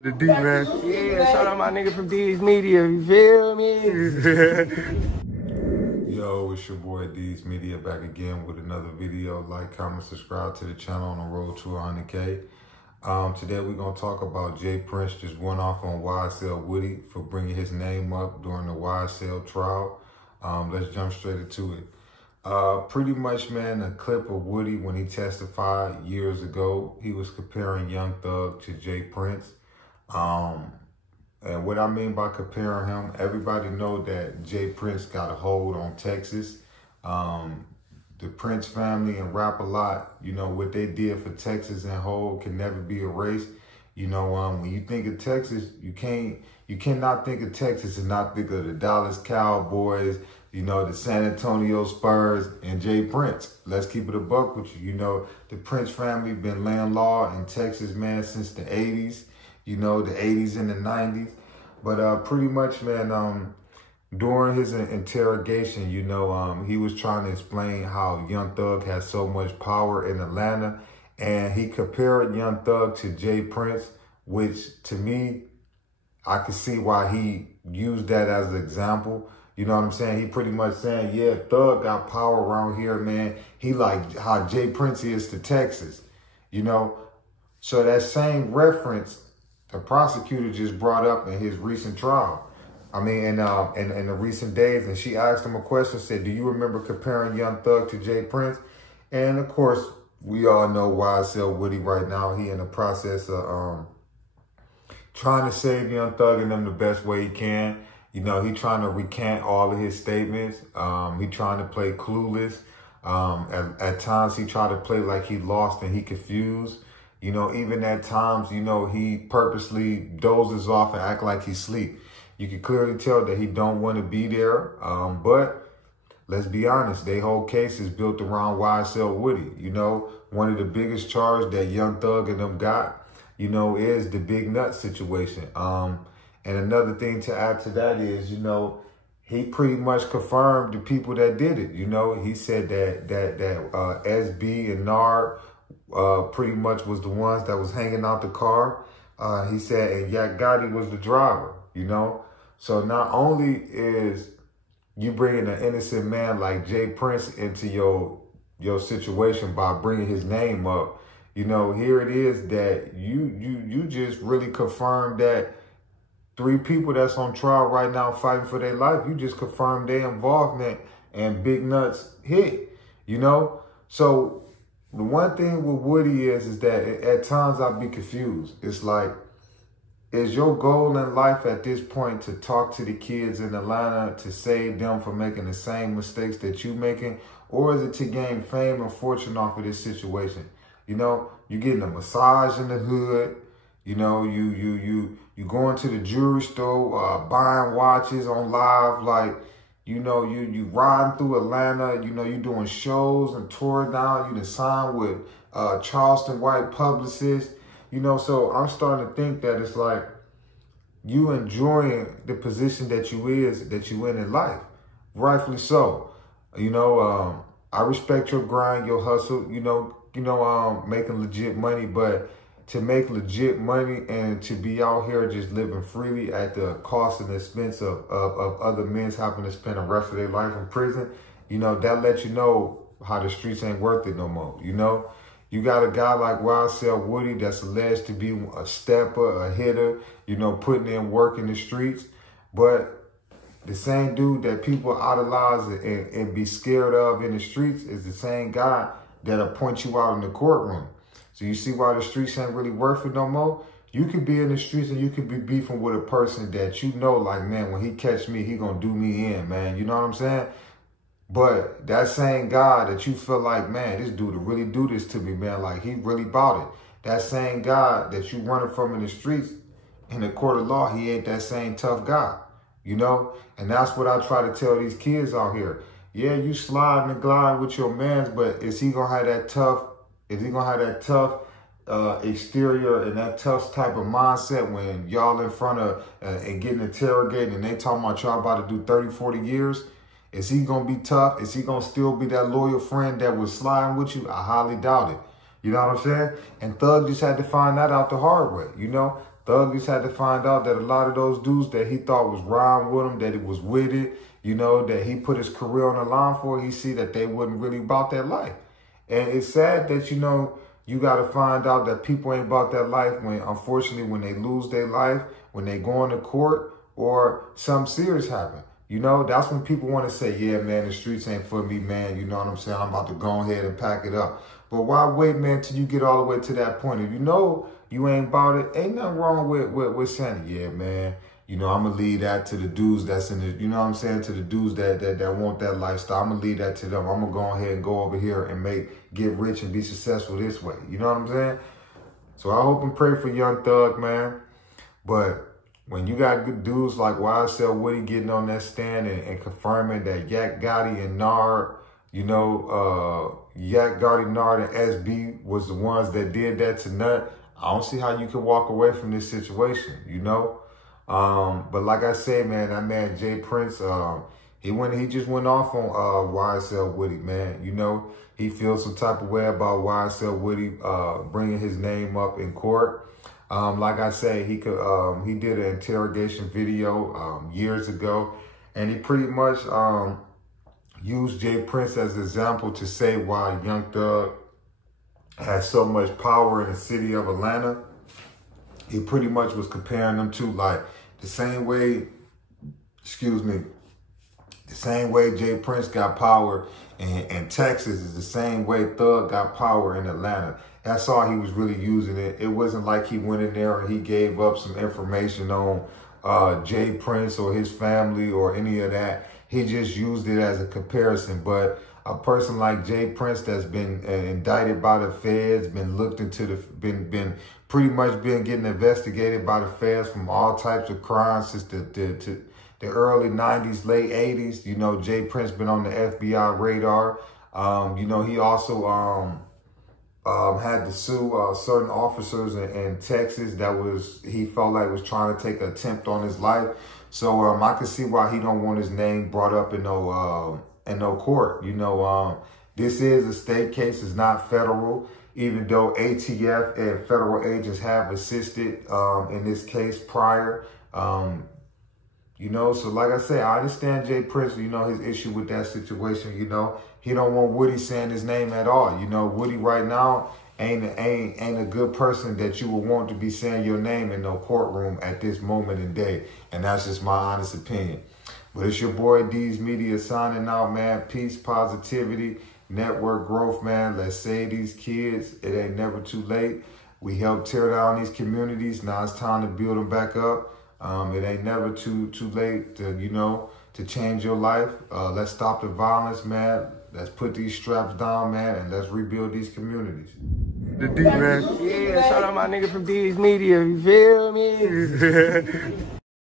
The D, man. Yeah, shout out my nigga from D's Media, you feel me? Yo, it's your boy D's Media back again with another video. Like, comment, subscribe to the channel on the road to 100K. Today we're going to talk about Jay Prince just went off on YSL Woody for bringing his name up during the YSL trial. Let's jump straight into it. Pretty much, man, a clip of Woody when he testified years ago. He was comparing Young Thug to Jay Prince. And what I mean by comparing him, everybody know that Jay Prince got a hold on Texas. The Prince family and Rap A Lot, you know, what they did for Texas and whole can never be erased. You know, when you think of Texas, you cannot think of Texas and not think of the Dallas Cowboys, you know, the San Antonio Spurs and Jay Prince. Let's keep it a buck with you. You know, the Prince family been laying law in Texas, man, since the 80s. You know, the 80s and the 90s. But pretty much, man, during his interrogation, you know, he was trying to explain how Young Thug has so much power in Atlanta. And he compared Young Thug to Jay Prince, which to me, I could see why he used that as an example. You know what I'm saying? He pretty much saying, yeah, Thug got power around here, man. He like how Jay Prince is to Texas, you know? So that same reference, the prosecutor just brought up in his recent trial. I mean, in the recent days, and she asked him a question, said, do you remember comparing Young Thug to Jay Prince? And of course, we all know YSL Woody right now. He in the process of trying to save Young Thug and them the best way he can. You know, he trying to recant all of his statements. He trying to play clueless. At times, he tried to play like he lost and he confused. You know, even at times, you know, he purposely dozes off and act like he's asleep. You can clearly tell that he don't want to be there. But let's be honest, their whole case is built around YSL Woody. You know, one of the biggest charges that Young Thug and them got, you know, is the big nut situation. And another thing to add to that is, you know, he pretty much confirmed the people that did it. You know, he said that SB and Nard pretty much was the ones that was hanging out the car. He said, and Yak Gotti was the driver, you know? So not only is you bringing an innocent man like Jay Prince into your situation by bringing his name up, you know, here it is that you just really confirmed that 3 people that's on trial right now fighting for their life, you just confirmed their involvement and Big Nuts hit, you know? So the one thing with Woody is that at times I'll be confused. It's like, is your goal in life at this point to talk to the kids in Atlanta to save them from making the same mistakes that you making? Or is it to gain fame and fortune off of this situation? You know, you getting a massage in the hood. You know, you going to the jewelry store, buying watches on live, like, you know, you riding through Atlanta, you know, you doing shows and tour down, you done signed with Charleston White publicists, you know, so I'm starting to think that it's like you enjoying the position that you in life, rightfully so. You know, I respect your grind, your hustle, you know, making legit money, but to make legit money and to be out here just living freely at the cost and expense of other men having to spend the rest of their life in prison, you know, that lets you know how the streets ain't worth it no more, you know? You got a guy like YSL Woody that's alleged to be a stepper, a hitter, you know, putting in work in the streets, but the same dude that people idolize and be scared of in the streets is the same guy that'll point you out in the courtroom. So you see why the streets ain't really worth it no more? You could be in the streets and you could be beefing with a person that you know, like, man, when he catch me, he gonna do me in, man. You know what I'm saying? But that same guy that you feel like, man, this dude really do this to me, man, like he really bought it. That same guy that you running from in the streets, in the court of law, he ain't that same tough guy, you know? And that's what I try to tell these kids out here. Yeah, you slide and glide with your mans, but is he gonna have that tough, exterior and that tough type of mindset when y'all in front of and getting interrogated and they talking about y'all about to do 30, 40 years? Is he going to be tough? Is he going to still be that loyal friend that was sliding with you? I highly doubt it. You know what I'm saying? And Thug just had to find that out the hard way, you know? Thug just had to find out that a lot of those dudes that he thought was riding with him, that it was with it, you know, that he put his career on the line for, he see that they wasn't really about that life. And it's sad that, you know, you got to find out that people ain't about that life when, unfortunately, when they lose their life, when they go into court or something serious happen. You know, that's when people want to say, yeah, man, the streets ain't for me, man. You know what I'm saying? I'm about to go ahead and pack it up. But why wait, man, till you get all the way to that point? If you know you ain't about it, ain't nothing wrong with saying, yeah, man, you know, I'm going to leave that to the dudes that's in the, you know what I'm saying, to the dudes that want that lifestyle. I'm going to leave that to them. I'm going to go ahead and go over here and get rich and be successful this way. You know what I'm saying? So I hope and pray for Young Thug, man. But when you got good dudes like YSL Woody getting on that stand and confirming that Yak Gotti and Nard, you know, Yak Gotti, Nard, and SB was the ones that did that to Nut, I don't see how you can walk away from this situation, you know? But like I said, man, that man Jay Prince, he just went off on YSL Woody, man. You know, he feels some type of way about YSL Woody bringing his name up in court. Like I say, he did an interrogation video years ago, and he pretty much used Jay Prince as an example to say why Young Thug has so much power in the city of Atlanta. He pretty much was comparing them to like the same way, the same way Jay Prince got power in Texas is the same way Thug got power in Atlanta. That's all he was really using it. It wasn't like he went in there and he gave up some information on Jay Prince or his family or any of that. He just used it as a comparison. But a person like Jay Prince that's been indicted by the feds, been looked into been pretty much been getting investigated by the feds from all types of crimes since the early 90s, late 80s. You know, Jay Prince been on the FBI radar. You know, he also had to sue certain officers in Texas that he felt like was trying to take an attempt on his life. So I can see why he don't want his name brought up in no court. You know, this is a state case, it's not federal, even though ATF and federal agents have assisted in this case prior. You know, so like I said, I understand Jay Prince, you know, his issue with that situation. You know, he don't want Woody saying his name at all. You know, Woody right now ain't a good person that you would want to be saying your name in no courtroom at this moment in day. And that's just my honest opinion. But it's your boy D's Media signing out, man. Peace, positivity, network growth, man. Let's save these kids. It ain't never too late. We helped tear down these communities. Now it's time to build them back up. It ain't never too late to, you know, to change your life. Let's stop the violence, man. Let's put these straps down, man, and let's rebuild these communities. The D, man. Yeah, shout out my nigga from D's Media, you feel me?